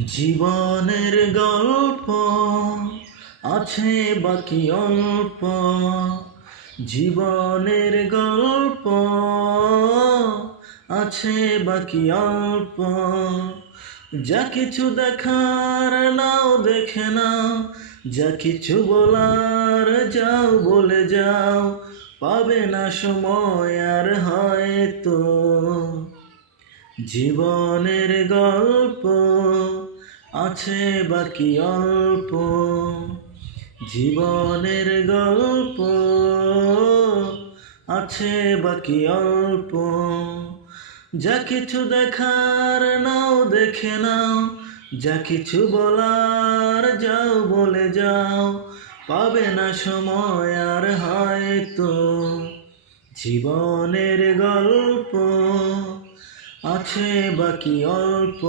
জীবনের গল্প আছে বাকি অল্প, জীবনের গল্প আছে বাকি অল্প। যা কিছু দেখার নাও দেখে নাও, যা কিছু বলার যাও বলে যাও, পাবে না সময় আর হয়তো। জীবনের গল্প আছে বাকি অল্প, জীবনের গল্প আছে বাকি অল্প। যা কিছু দেখার নাও দেখে নাও, যা কিছু বলার যাও বলে যাও, পাবে না সময় আর হয়তো। জীবনের গল্প আছে বাকি অল্প।